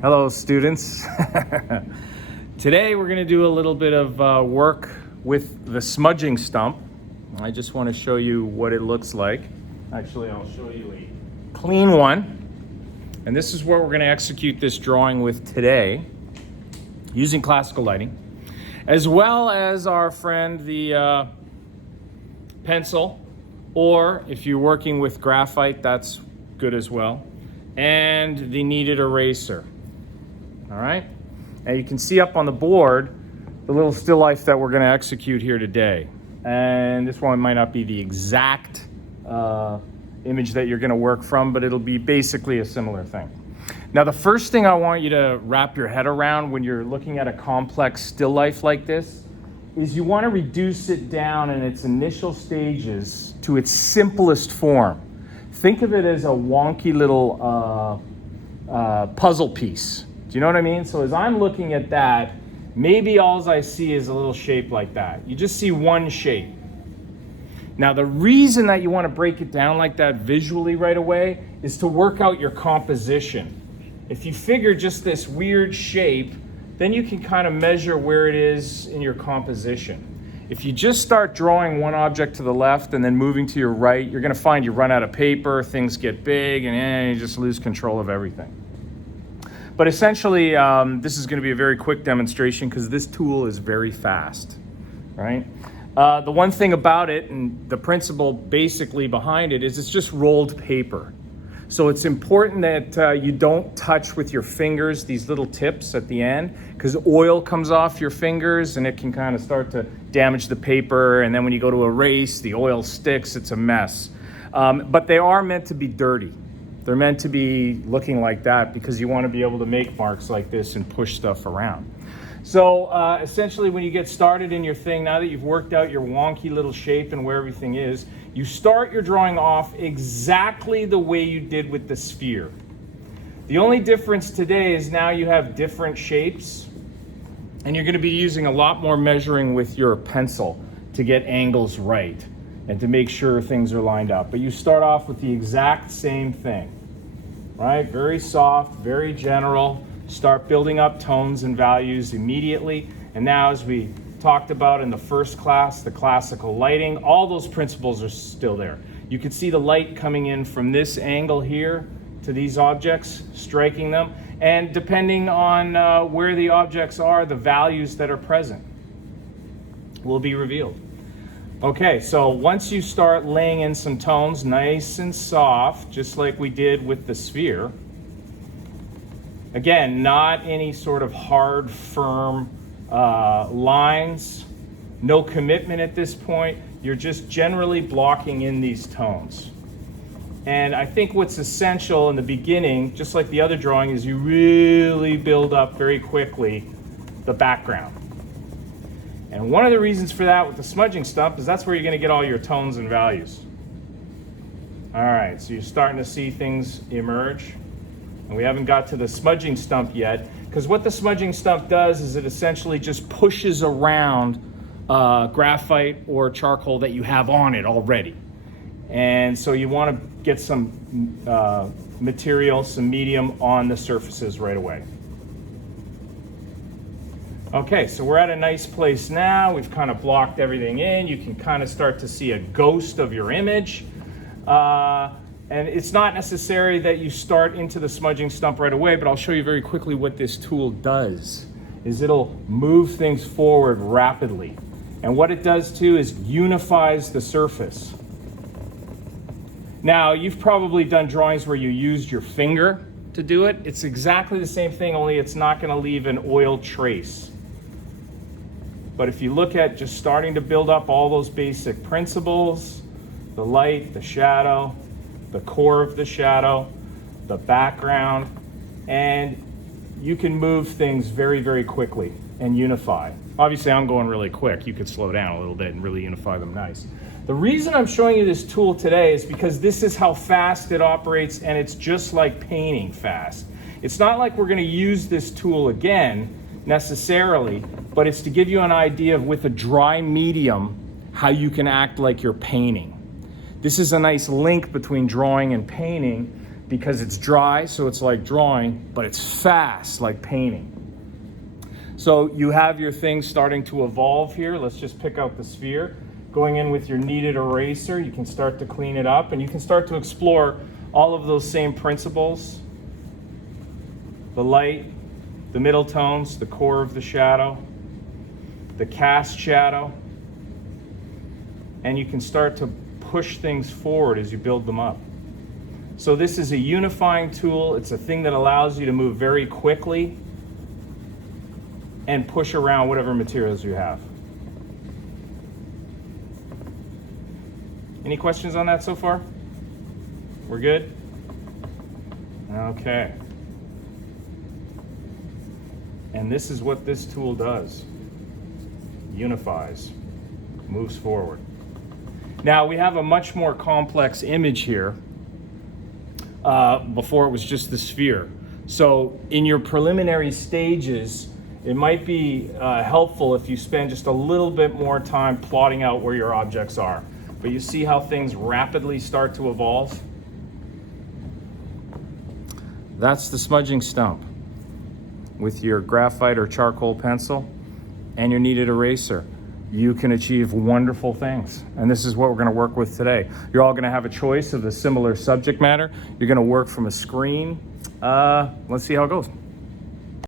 Hello, students. Today we're going to do a little bit of work with the smudging stump. I just want to show you what it looks like. Actually, I'll show you a clean one. And this is what we're going to execute this drawing with today, using classical lighting, as well as our friend the pencil, or if you're working with graphite, that's good as well, and the kneaded eraser. All right, and you can see up on the board the little still life that we're going to execute here today. And this one might not be the exact image that you're going to work from, but it'll be basically a similar thing. Now, the first thing I want you to wrap your head around when you're looking at a complex still life like this is you want to reduce it down in its initial stages to its simplest form. Think of it as a wonky little puzzle piece. Do you know what I mean? So as I'm looking at that, maybe all I see is a little shape like that. You just see one shape. Now, the reason that you want to break it down like that visually right away is to work out your composition. If you figure just this weird shape, then you can kind of measure where it is in your composition. If you just start drawing one object to the left and then moving to your right, you're going to find you run out of paper, things get big, and you just lose control of everything. But essentially, this is going to be a very quick demonstration because this tool is very fast, right? The one thing about it, and the principle basically behind it, is it's just rolled paper. So it's important that you don't touch with your fingers these little tips at the end, because oil comes off your fingers and it can kind of start to damage the paper. And then when you go to erase, the oil sticks, it's a mess. But they are meant to be dirty. They're meant to be looking like that because you want to be able to make marks like this and push stuff around. So essentially, when you get started in your thing, now that you've worked out your wonky little shape and where everything is, you start your drawing off exactly the way you did with the sphere. The only difference today is now you have different shapes, and you're going to be using a lot more measuring with your pencil to get angles right and to make sure things are lined up. But you start off with the exact same thing, right? Very soft, very general. Start building up tones and values immediately. And now, as we talked about in the first class, the classical lighting, all those principles are still there. You can see the light coming in from this angle here to these objects, striking them. And depending on where the objects are, the values that are present will be revealed. Okay, so once you start laying in some tones nice and soft, just like we did with the sphere, again, not any sort of hard, firm lines, no commitment at this point. You're just generally blocking in these tones. And I think what's essential in the beginning, just like the other drawing, is you really build up very quickly the background. And one of the reasons for that with the smudging stump is that's where you're going to get all your tones and values. All right, so you're starting to see things emerge. And we haven't got to the smudging stump yet, because what the smudging stump does is it essentially just pushes around graphite or charcoal that you have on it already. And so you want to get some material, some medium on the surfaces right away. Okay, so we're at a nice place now. We've kind of blocked everything in. You can kind of start to see a ghost of your image. And it's not necessary that you start into the smudging stump right away, but I'll show you very quickly what this tool does, is it'll move things forward rapidly. And what it does too is unifies the surface. Now, you've probably done drawings where you used your finger to do it. It's exactly the same thing, only it's not going to leave an oil trace. But if you look at just starting to build up all those basic principles, the light, the shadow, the core of the shadow, the background, and you can move things very, very quickly and unify. Obviously, I'm going really quick. You could slow down a little bit and really unify them nice. The reason I'm showing you this tool today is because this is how fast it operates, and it's just like painting fast. It's not like we're going to use this tool again necessarily, but it's to give you an idea of, with a dry medium, how you can act like you're painting. This is a nice link between drawing and painting, because it's dry, so it's like drawing, but it's fast, like painting. So you have your thing starting to evolve here. Let's just pick out the sphere. Going in with your kneaded eraser, you can start to clean it up, and you can start to explore all of those same principles. The light, the middle tones, the core of the shadow, the cast shadow, and you can start to push things forward as you build them up. So this is a unifying tool. It's a thing that allows you to move very quickly and push around whatever materials you have. Any questions on that so far? We're good? Okay. And this is what this tool does. Unifies, moves forward. Now we have a much more complex image here. Before it was just the sphere. So in your preliminary stages, it might be helpful if you spend just a little bit more time plotting out where your objects are. But you see how things rapidly start to evolve? That's the smudging stump with your graphite or charcoal pencil and your kneaded eraser. You can achieve wonderful things. And this is what we're going to work with today. You're all going to have a choice of a similar subject matter. You're going to work from a screen. Let's see how it goes.